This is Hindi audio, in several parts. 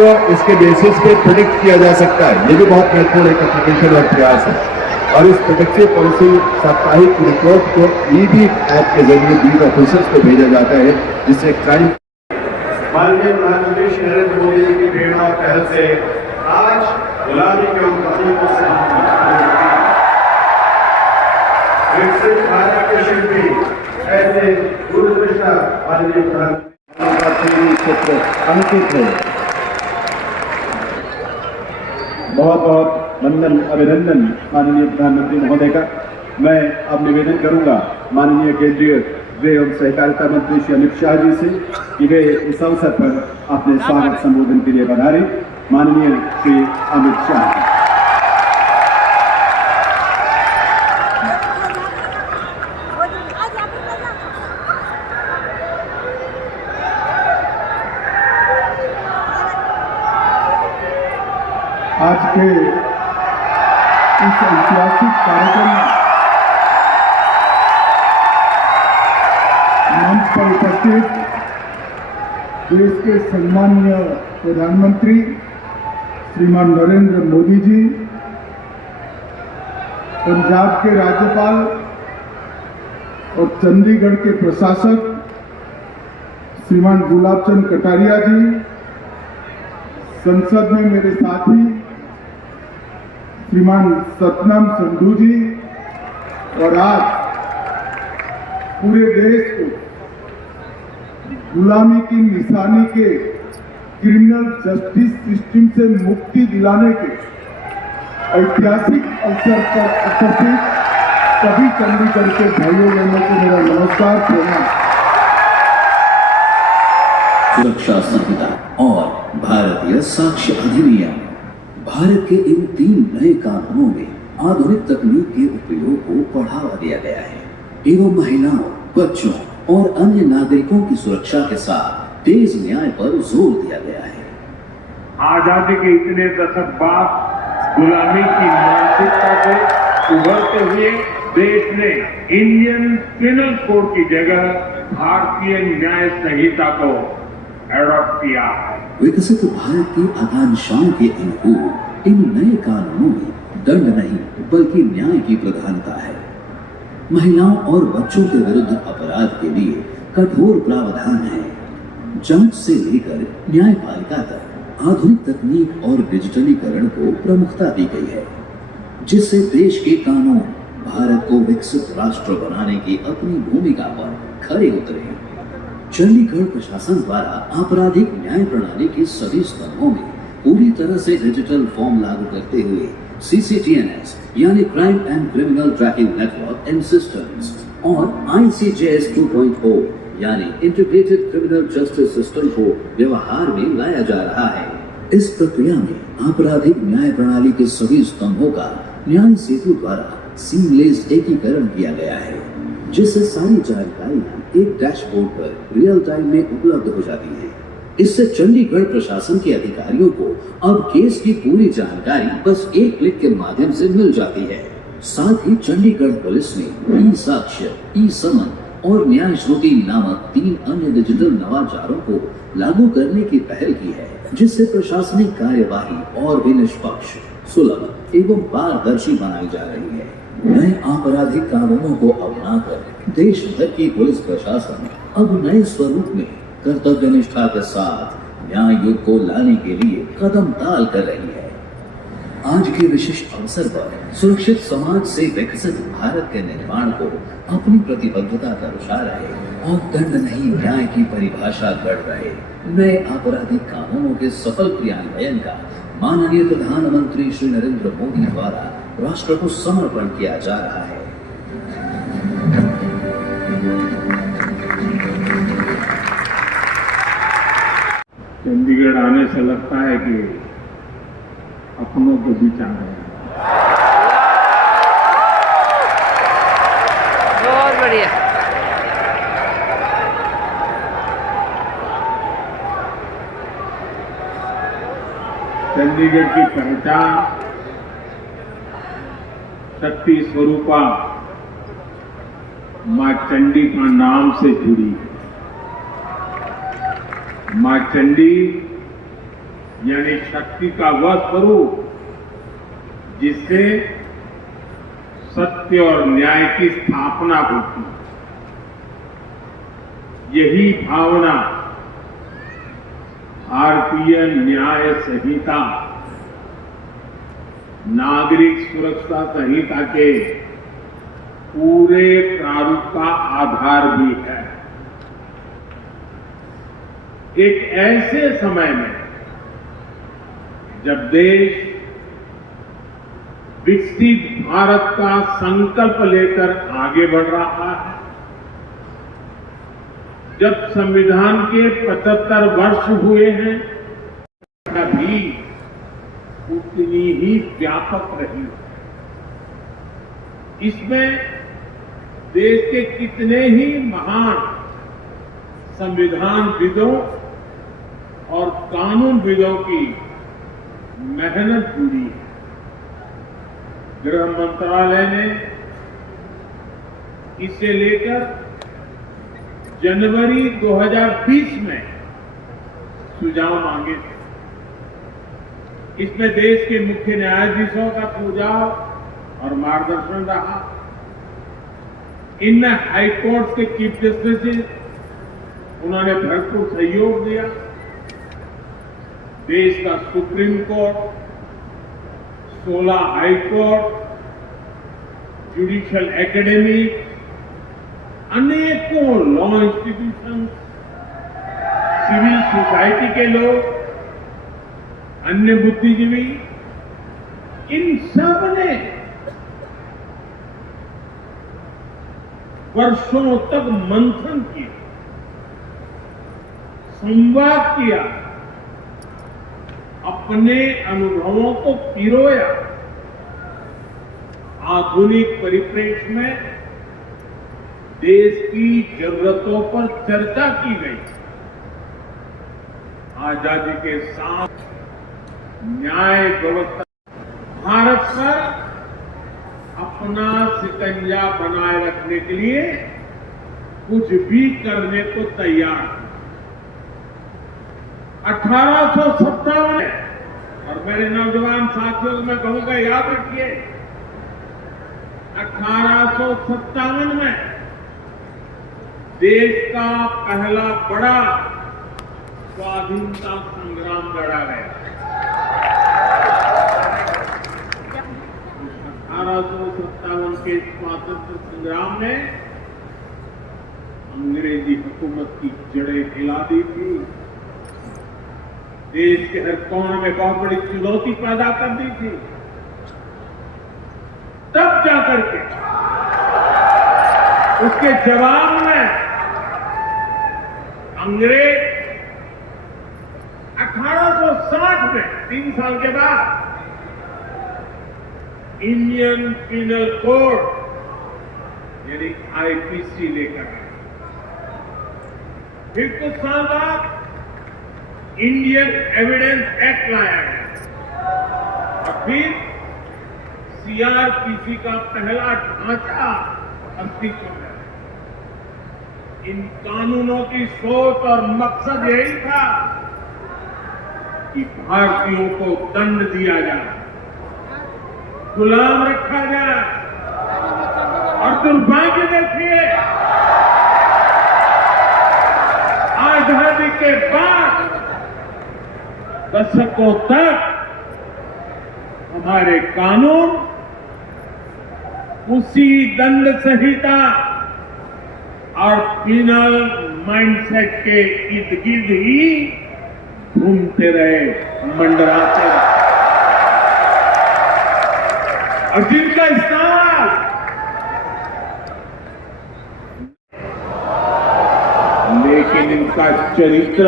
तो इसके बेसिस पे प्रेडिक्ट किया जा सकता है। ये भी बहुत महत्वपूर्ण एक एप्लीकेशन और प्रयास है। और इस प्रोडक्टिव पॉलिसी साप्ताहिक रिपोर्ट को ईडी ऐप के जरिए बीट ऑफिसर्स को भेजा जाता है, जिससे क्राइम। माननीय प्रधानमंत्री श्री नरेंद्र मोदी जी की प्रेरणा और पहल से आज गुलामी के उन तकनीकों से विकसित भारत के शिल्पी ऐसे दूरदृष्टा माननीय प्रधानमंत्री क्षेत्र अंकित है। बहुत बहुत वंदन अभिनंदन माननीय प्रधानमंत्री महोदय का। मैं अब निवेदन करूंगा माननीय केंद्रीय गृह एवं सहकारिता मंत्री श्री अमित शाह जी से कि वे इस अवसर पर अपने स्वागत संबोधन के लिए पधारें। माननीय श्री अमित शाह। आज के इस ऐतिहासिक कार्यक्रम मंच पर उपस्थित देश के सम्मानीय प्रधानमंत्री श्रीमान नरेंद्र मोदी जी, पंजाब के राज्यपाल और चंडीगढ़ के प्रशासक श्रीमान गुलाब चंद कटारिया जी, संसद में मेरे साथी श्रीमान सतनाम संधू जी, और आज पूरे देश को गुलामी की निशानी के क्रिमिनल जस्टिस सिस्टम से मुक्ति दिलाने के ऐतिहासिक अवसर पर उपस्थित सभी चंडीगढ़ के भाइयों बहनों को मेरा नमस्कार प्रणाम। सुरक्षा संहिता और भारतीय साक्ष्य अधिनियम, भारत के इन 3 नए कानूनों में आधुनिक तकनीक के उपयोग को बढ़ावा दिया गया है एवं महिलाओं, बच्चों और अन्य नागरिकों की सुरक्षा के साथ तेज न्याय पर जोर दिया गया है। आजादी के इतने दशक बाद गुलामी की मानसिकता से उभरते हुए देश ने इंडियन पिनल कोड की जगह भारतीय न्याय संहिता को एडॉप्ट किया है। विकसित भारत की आकांक्षाओं के अनुकूल इन नए कानूनों में दंड नहीं बल्कि न्याय की प्रधानता है। महिलाओं और बच्चों के विरुद्ध अपराध के लिए कठोर प्रावधान है। जांच से लेकर न्यायपालिका तक आधुनिक तकनीक और डिजिटलीकरण को प्रमुखता दी गई है, जिससे देश के कानून भारत को विकसित राष्ट्र बनाने की अपनी भूमिका पर खरे उतरे। चंडीगढ़ प्रशासन द्वारा आपराधिक न्याय प्रणाली के सभी स्तंभों में पूरी तरह से डिजिटल फॉर्म लागू करते हुए CCTNS यानी crime and criminal tracking network and systems और ICJS 2.0 यानी इंटीग्रेटेड क्रिमिनल जस्टिस सिस्टम को व्यवहार में लाया जा रहा है। इस प्रक्रिया में आपराधिक न्याय प्रणाली के सभी स्तंभों का न्याय सेतु द्वारा सीमलेस एकीकरण किया गया है, जिससे सारी जानकारियां एक डैशबोर्ड पर रियल टाइम में उपलब्ध हो जाती है। इससे चंडीगढ़ प्रशासन के अधिकारियों को अब केस की पूरी जानकारी बस एक क्लिक के माध्यम से मिल जाती है। साथ ही चंडीगढ़ पुलिस ने ई-साक्ष्य, ई-समन और न्याय श्रुति नामक 3 अन्य डिजिटल नवाचारों को लागू करने की पहल की है, जिससे प्रशासनिक कार्यवाही और भी निष्पक्ष, सुलभ एवं पारदर्शी बनाई जा रही है। नए आपराधिक कानूनों को अपनाकर देश भर की पुलिस प्रशासन अब नए स्वरूप में कर्तव्य निष्ठा के साथ न्याय युग को लाने के लिए कदम ताल कर रही है। आज के विशिष्ट अवसर पर सुरक्षित समाज से विकसित भारत के निर्माण को अपनी प्रतिबद्धता दर्शा रहे और दंड नहीं न्याय की परिभाषा गढ़ रहे नए आपराधिक कानूनों के सफल क्रियान्वयन का माननीय प्रधानमंत्री श्री नरेंद्र मोदी द्वारा राष्ट्र को समर्पण किया जा रहा है। चंडीगढ़ आने से लगता है कि अपनों के बीच आ गए। बहुत बढ़िया। चंडीगढ़ की पहचान शक्ति स्वरूपा मां चंडी का नाम से जुड़ी। मां चंडी यानी शक्ति का वह स्वरूप जिससे सत्य और न्याय की स्थापना होती है। यही भावना भारतीय न्याय संहिता, नागरिक सुरक्षा संहिता के पूरे प्रारूप का आधार भी है। एक ऐसे समय में जब देश विकसित भारत का संकल्प लेकर आगे बढ़ रहा है, जब संविधान के 75 वर्ष हुए हैं, तभी उतनी ही व्यापक रही। इसमें देश के कितने ही महान संविधानविदों और कानूनविदों की मेहनत जुड़ी है। गृह मंत्रालय ने इसे लेकर जनवरी 2020 में सुझाव मांगे थे। इसमें देश के मुख्य न्यायाधीशों का सुझाव और मार्गदर्शन रहा। इनमें हाईकोर्ट के चीफ जस्टिस उन्होंने भरपूर सहयोग दिया। देश का supreme court, 16 high court, judicial academy, अनेकों लॉ इंस्टीट्यूशन, सिविल सोसाइटी के लोग, अन्य बुद्धिजीवी, इन सब ने वर्षों तक मंथन किया, संवाद किया, अपने अनुभवों को पिरोया। आधुनिक परिप्रेक्ष्य में देश की जरूरतों पर चर्चा की गई। आजादी के साथ न्याय व्यवस्था भारत पर अपना शिकंजा बनाए रखने के लिए कुछ भी करने को तैयार थी। 1857 में, और मेरे नौजवान साथियों को मैं कहूंगा याद रखिए, 1857 में देश का पहला बड़ा स्वाधीनता संग्राम लड़ा गया। 1857 के स्वातंत्र संग्राम ने अंग्रेजी हुकूमत की जड़ें हिला दी थी। देश के हर कोने में बहुत बड़ी चुनौती पैदा कर दी थी। तब जाकर के उसके जवाब में अंग्रेज 1860 में, 3 साल के बाद, इंडियन पिनल कोड यानी आईपीसी लेकर आए। फिर कुछ साल बाद इंडियन एविडेंस एक्ट लाया गया और फिर सीआरपीसी का पहला ढांचा अस्तित्व में। इन कानूनों की सोच और मकसद यही था कि भारतीयों को दंड दिया जाए, गुलाम रखा जाए। और दुर्भाग्य देखिए, आजादी के बाद दशकों तक हमारे कानून उसी दंड संहिता और पिनल माइंडसेट के इर्द गिर्द ही घूमते रहे, मंडराते रहे। और जिनका इस्तेमाल लेकिन इनका चरित्र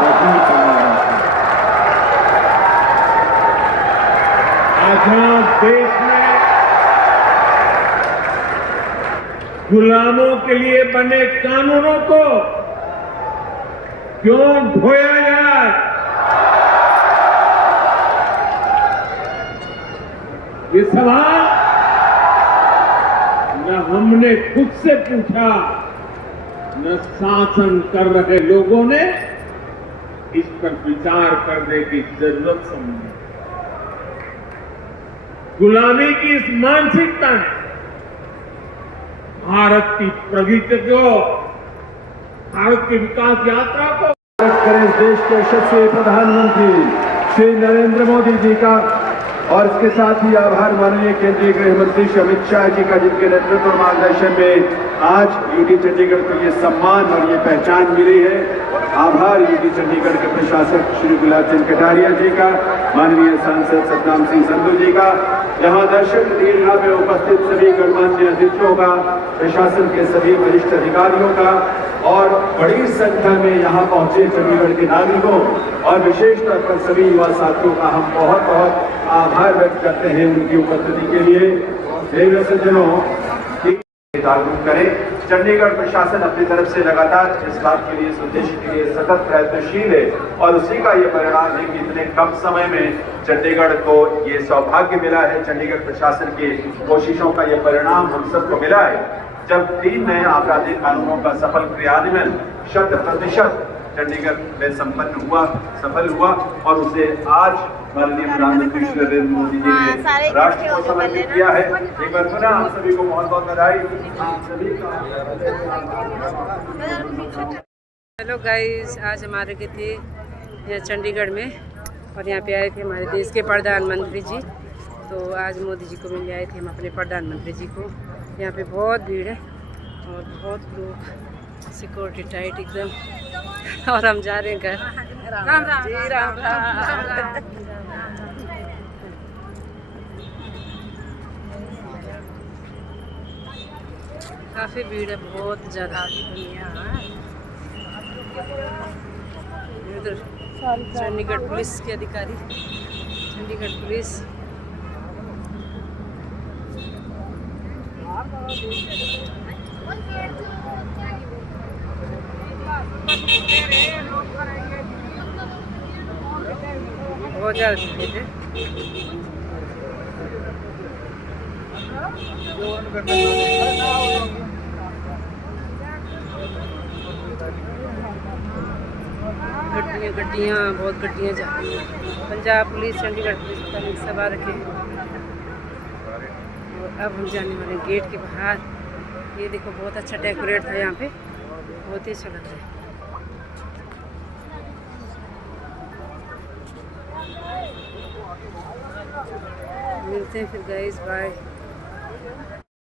वही बना रहा। आजाद देश में गुलामों के लिए बने कानूनों को क्यों धोया जाए? ये सवाल न हमने खुद से पूछा, न शासन कर रहे लोगों ने इस पर विचार करने की जरूरत समझी। गुलामी की इस मानसिकता ने भारत की प्रगति को, भारत की विकास यात्रा को करें इस देश के यशस्वी प्रधानमंत्री श्री नरेंद्र मोदी जी का, और इसके साथ ही आभार माननीय केंद्रीय गृह मंत्री श्री अमित शाह जी का, जिनके नेतृत्व और मार्गदर्शन में आज यूटी चंडीगढ़ को ये सम्मान और ये पहचान मिली है। आभार यूटी चंडीगढ़ के प्रशासक श्री गुलाब चंद कटारिया जी का, माननीय सांसद सतनाम सिंह संधू जी का, यहाँ दर्शक दीर्घा में उपस्थित सभी गणमान्य अतिथियों का, प्रशासन के सभी वरिष्ठ अधिकारियों का, और बड़ी संख्या में यहाँ पहुंचे चंडीगढ़ के नागरिकों और विशेष तौर पर सभी युवा साथियों का हम बहुत बहुत आभार व्यक्त करते हैं उनकी उपस्थिति के लिए। देवी सज्जनों, जागरूक करें। चंडीगढ़ प्रशासन अपनी तरफ से लगातार इस बात के लिए, इस उद्देश्य के लिए सतत प्रयत्नशील है, और उसी का ये परिणाम है कि इतने कम समय में चंडीगढ़ को ये सौभाग्य मिला है। चंडीगढ़ प्रशासन की कोशिशों का ये परिणाम हम सबको मिला है, जब 3 नए आपराधिक कानूनों का सफल क्रियान्वयन 100% चंडीगढ़ में सफल हुआ, और उसे आज माननीय प्रधानमंत्री श्री नरेंद्र मोदी जी ने राष्ट्र को समर्पित किया है। एक बार पुनः आप सभी को बहुत बहुत बधाई। आप सभी का हेलो गाइस, आज हम आ रखे थे यहाँ चंडीगढ़ में, और यहाँ पे आए थे हमारे देश के प्रधानमंत्री जी। तो आज मोदी जी को मिलने आए थे हम अपने प्रधानमंत्री जी को। यहाँ पे बहुत भीड़ है और बहुत लोग, सिक्योरिटी टाइट एकदम, और हम जा रहे हैं घर। राम राम जी, राम राम। काफ़ी भीड़ है, बहुत ज़्यादा। इधर चंडीगढ़ पुलिस के अधिकारी, चंडीगढ़ पुलिस। बहुत ज़्यादा भीड़ है। गड्डियाँ बहुत गड्डियाँ जा रही हैं। पंजाब पुलिस, चंडीगढ़ पुलिस का मिक्स सब आ रखे हैं। और अब हम जाने वाले गेट के बाहर। ये देखो, बहुत अच्छा डेकोरेट था यहाँ पे, बहुत ही अच्छा लग रहा है। मिलते हैं फिर गाइस, बाय।